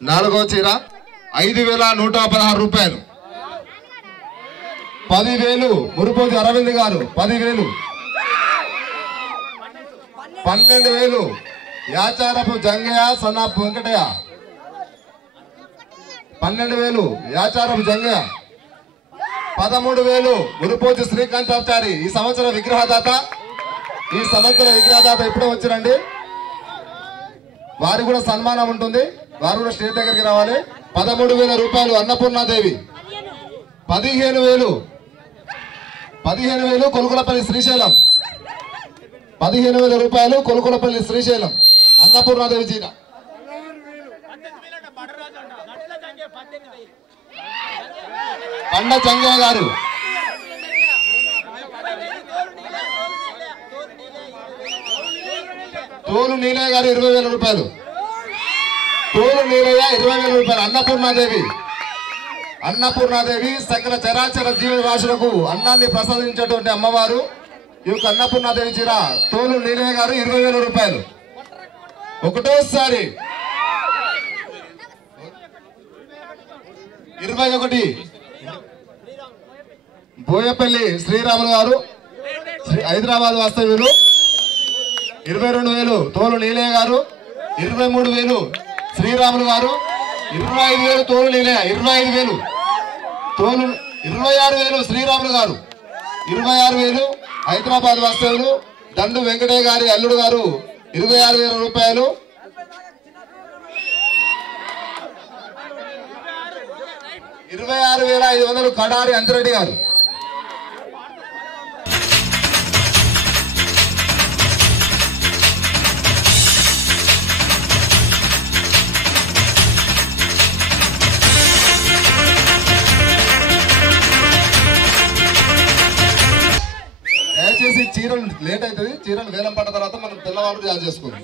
నాలుగో చీర 5116 రూపాయలు. 10,000 మురుపోజు అరవింద్ గారు 10,000. 12,000 యాచారపు జంగయ్య సన్నాపు వెంకటయ్య. 12,000 యాచారపు జంగయ్య. 13,000 మురుపోజు శ్రీకాంతాచారి. ఈ సంవత్సరం విగ్రహదాత. ఎప్పుడో వచ్చారండి. వారికి కూడా సన్మానం ఉంటుంది. వారు కూడా స్టేజ్ దగ్గరికి రావాలి. 13,000 రూపాయలు అన్నపూర్ణాదేవి. 15,000 కొలుకులపల్లి శ్రీశైలం. 15,000 రూపాయలు కొలుకులపల్లి శ్రీశైలం అన్నపూర్ణాదేవి చీర. పండ చంగయ్య గారు. తోలు నీలయ్య గారు 20,000 రూపాయలు. తోలు నీలయ్య 20,000 రూపాయలు. అన్నపూర్ణాదేవి సకల చరాచర జీవరాశులకు అన్నాన్ని ప్రసాదించేటువంటి అమ్మవారు. ఈ యొక్క అన్నపూర్ణాదేవి చీర తోలు నీలయ్య గారు 20,000 రూపాయలు. ఒకటోసారి 21 బోయపల్లి శ్రీరాములు గారు హైదరాబాద్ వాస్తవ్యులు 22,000 తోలు నీలయ్య గారు. 23,000 శ్రీరాములు గారు. 25,000 తోలు నీలయ్య. 25,000 తోలు. 26,000 శ్రీరాములు గారు. 26,000 హైదరాబాద్ వాస్తవ్యులు దండు వెంకటయ్య గారి అల్లుడు గారు 26,000 రూపాయలు. 26,500 కడారి అంతిరెడ్డి గారు. దయచేసి చీరలు లేట్ అవుతుంది. చీరలు వేలం పడ్డ తర్వాత మనం తెల్లవారు జాయిన్ చేసుకుందాం.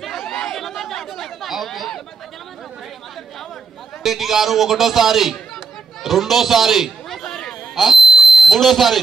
గారు ఒకటోసారి, రెండోసారి, మూడోసారి.